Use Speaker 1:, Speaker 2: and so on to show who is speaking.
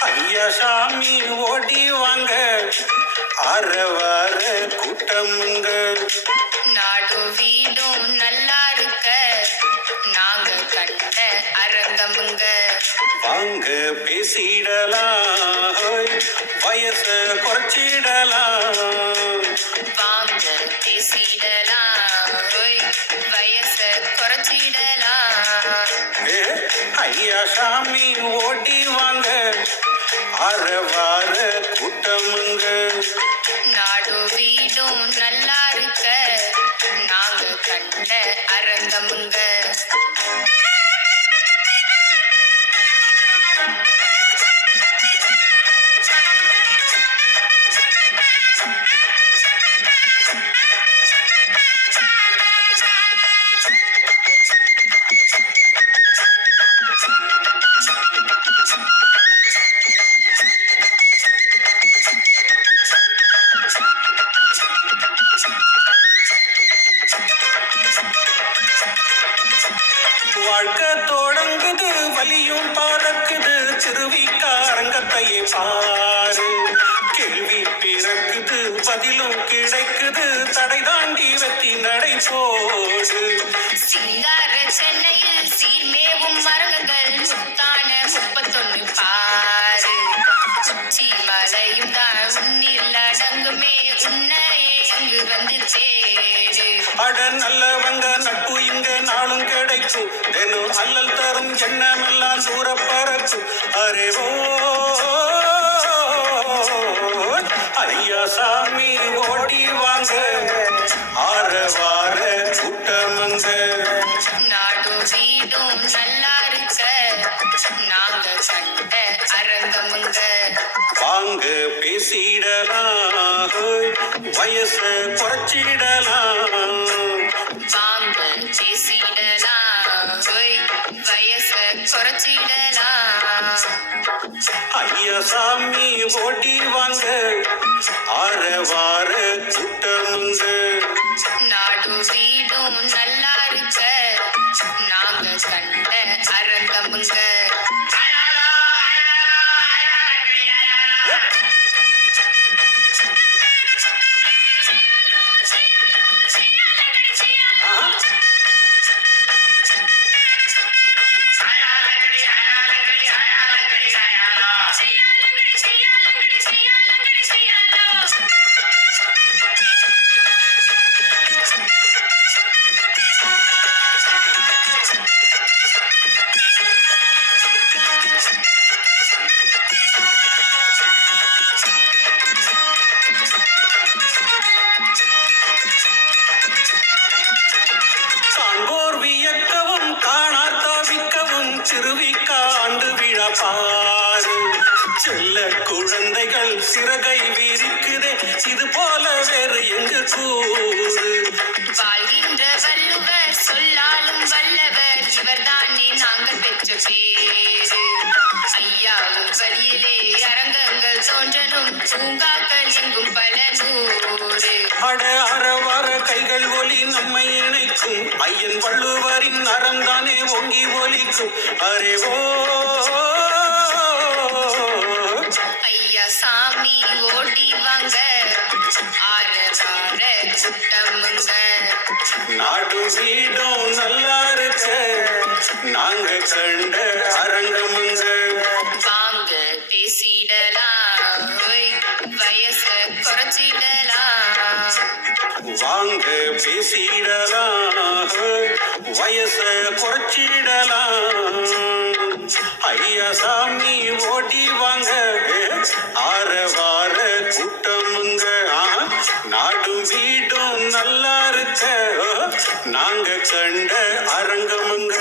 Speaker 1: ஐயா சாமி ஓடி வாங்க. அறவார கூட்டமுங்க.
Speaker 2: நாடும் வீடும் நல்லா இருக்க. நாங்க கண்ட அரங்கமுங்க.
Speaker 1: வாங்க பேசிடலாம். வயச குறைச்சிடலாம். ஐயா சாமி ஓடி வாங்க. அறவார வாழ்க்கை தொடங்குது வலியும் பறக்குது. திருவிக்கா அரங்கத்தையே பாரு. கேள்வி பிறக்குது பதிலும் கிடைக்குது. தடை தாண்டி வெற்றி நடை போடு.
Speaker 2: சிங்கார சென்னை உன்னையே அங்கு வந்து சேரு
Speaker 1: அட நல்லவங்க நட்பு இங்க நாளும் கிடைக்கும் தினம் அல்லல் தரும் எண்ணமெல்லாம் தூர பறக்கும் அரே ஓ ஐயா சாமி ஓடி வாங்க. ஆற வார கூட்டமங்க.
Speaker 2: நாடும் வீடும் நல்லா இருக்க நாங்க கண்ட அரங்கமுங்க.
Speaker 1: வாங்க பேசிடலாம். வயச குறைச்சிடலாம்.
Speaker 2: வாங்க பேசிடலாம். வயச குறைச்சிடலாம்.
Speaker 1: ஐயா சாமி ஓடி வாங்க. ஆற வார கூட்டமுங்க
Speaker 2: I
Speaker 1: காண்போர் வியக்கவும் காணார் தவிக்கவும் திருவிக்கா ஆண்டு விழா செல்ல குழந்தைகள் சிறகை வீரிக்குதே இது போல வேறு எங்கு கூறு.
Speaker 2: வாழ்கின்ற வள்ளுவர் சொல்ல பூங்காக்கள் எங்கும் பல நூறு.
Speaker 1: அட அறவார கைகள் ஒலி நம்மை இணைக்கும் ஐயன் வள்ளுவரின் அறம்தானே ஓங்கி ஒலிக்கும் அரே ஓ.
Speaker 2: ஐயா சாமி ஓடி வாங்க. ஆற வார கூட்டமுங்க
Speaker 1: நாடு வீடும் நல்லா இருக்க. நாங்க கண்ட அரங்கமுங்க.
Speaker 2: வாங்க.
Speaker 1: வாங்க பேசிடலாம் வயச குறைச்சிடலாம். ஐயா சாமி ஓடி வாங்க ஆற வார கூட்டமுங்க நாடும் வீடும் நல்லா இருக்க நாங்க கண்ட அரங்கமுங்க.